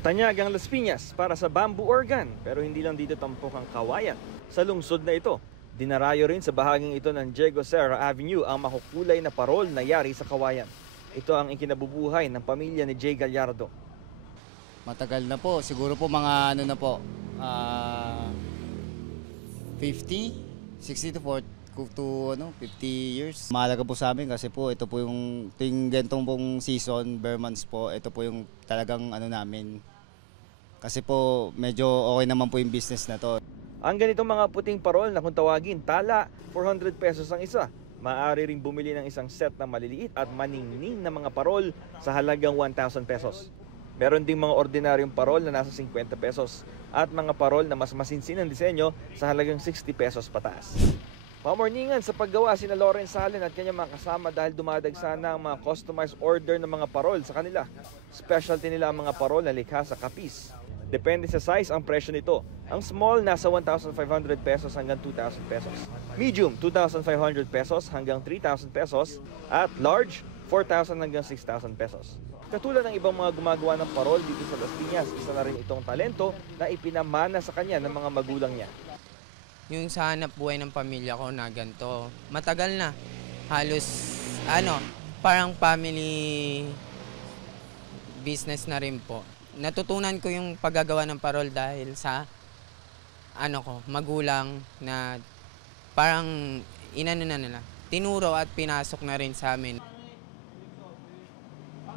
Tanyag ang Las Piñas para sa bamboo organ, pero hindi lang dito tampok ang kawayan. Sa lungsod na ito, dinarayo rin sa bahaging ito ng Diego Serra Avenue ang makukulay na parol na yari sa kawayan. Ito ang ikinabubuhay ng pamilya ni Jay Gallardo. Matagal na po, siguro po mga ano na po, 50, 60 to 50 years. Mahalaga po sa amin kasi po ito po yung gantong pong season, bare months po, ito po yung talagang ano namin. Kasi po medyo okay naman po yung business na to. Ang ganitong mga puting parol na kung tawagin tala, 400 pesos ang isa. Maaari ring bumili ng isang set na maliliit at maningning na mga parol sa halagang 1,000 pesos. Meron ding mga ordinaryong parol na nasa 50 pesos at mga parol na mas masinsin ang disenyo sa halagang 60 pesos pataas. Pamorningan sa paggawa sina Lawrence Salen at kanyang mga kasama dahil dumadagsa na ang mga customized order ng mga parol sa kanila. Specialty nila ang mga parol na likha sa kapis. Depende sa size ang presyo nito. Ang small nasa 1,500 pesos hanggang 2,000 pesos. Medium 2,500 pesos hanggang 3,000 pesos at large 4,000 hanggang 6,000 pesos. Katulad ng ibang mga gumagawa ng parol dito sa Las Piñas, isa na rin itong talento na ipinamana sa kanya ng mga magulang niya. Yung sa hanap buhay ng pamilya ko na ganito, matagal na. Halos, parang family business na rin po. Natutunan ko yung paggagawa ng parol dahil sa magulang na parang inano na nila. Tinuro at pinasok na rin sa amin.